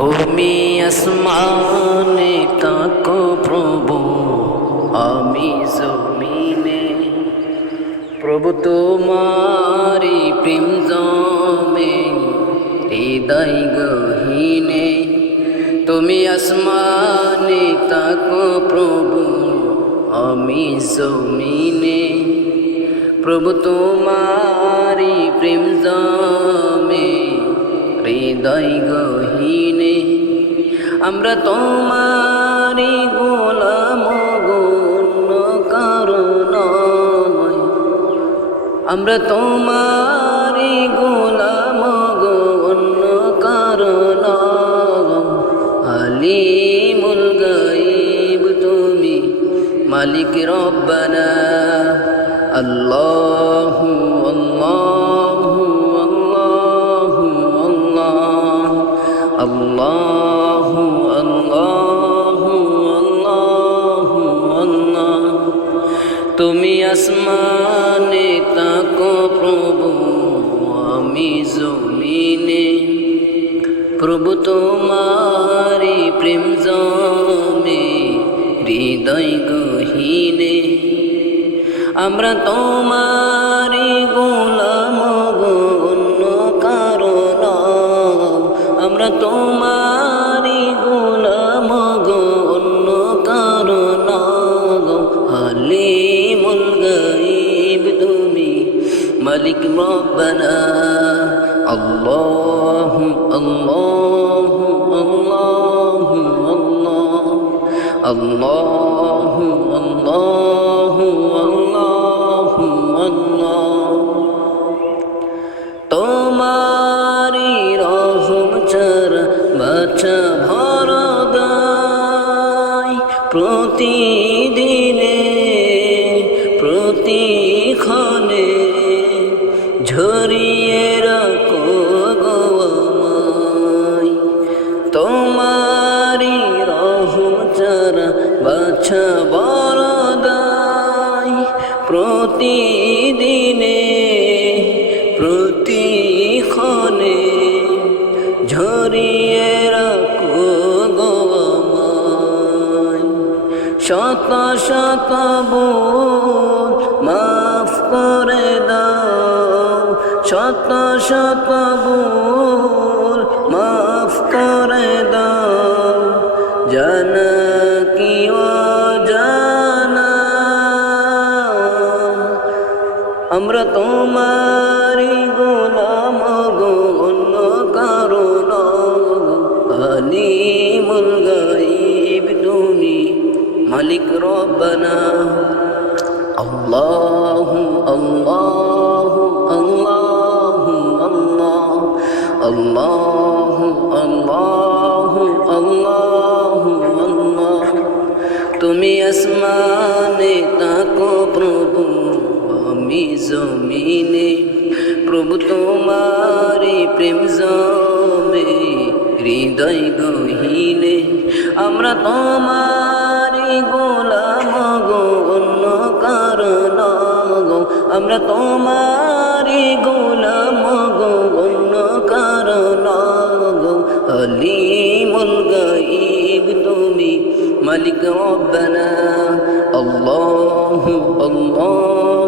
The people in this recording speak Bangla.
তুমি আসমানে তাকো প্রভু, আমি জমিনে। প্রভু তোমারি প্রেম জমে হৃদয় গহীনে। তুমি আসমানে তাকো প্রভু, আমি জমিনে। প্রভু তোমারি প্রেম জমে হৃদয় গহীনে। আমরা তোমারি গোলাম অন্য কারো নয়, আমরা তোমারি গোলাম অন্য কারো নয়। আলিমুল গায়ব তুমি, মালিক রব্বানা। আল্লাহু আল্লাহু আল্লাহু আল্লাহ, আল্লাহু আল্লাহু আল্লাহু আল্লাহ। তুমি আসমানে তাকো প্রভু, আমি জমিনে। প্রভু তোমারি প্রেম জমে হৃদয় গহীনে। আমরা তোমারি গোলাম অন্য কারো নয়, আমরা তোমারি গোলাম অন্য কারো নয়। আলিমুল গায়ব তুমি, মালিক রব্বানা। আল্লাহু আল্লাহু আল্লাহু আল্লাহ, আল্লাহু আল্লাহু আল্লাহু আল্লাহ। তোমারি রহম ছাড়া বাছা ভরা গায়, প্রতিদিনে প্রতিক্ষণে ঝরিয়ে রাখো গো আমায়। তোমারি রহম ছাড়া বাছা ভরা গায়, প্রতিদিনে প্রতিক্ষণে ঝরিয়ে রাখো গো আমায়। শত শত ভুল মাফ করে দাও, শত শত ভুল মাফ করে দাও। জানা কি অজানা আমরা তোমারি গোলাম অন্য কারো নয়। আলিমুল গায়ব তুমি, মালিক রব্বানা। আল্লাহু আল্লাহু আল্লাহু আল্লাহ, আল্লাহু আল্লাহু আল্লাহু আল্লাহ। তুমি আসমানে তাকো প্রভু, আমি জমিনে। প্রভু তোমারি প্রেম জমে হৃদয় গহীনে। আমরা তোমারি গোলাম অন্য কারো নয়, আমরা তোমারি গোলাম অন্য কারো নয়। আলিমুল গায়ব তুমি, মালিক রব্বানা। আল্লাহু আল্লাহ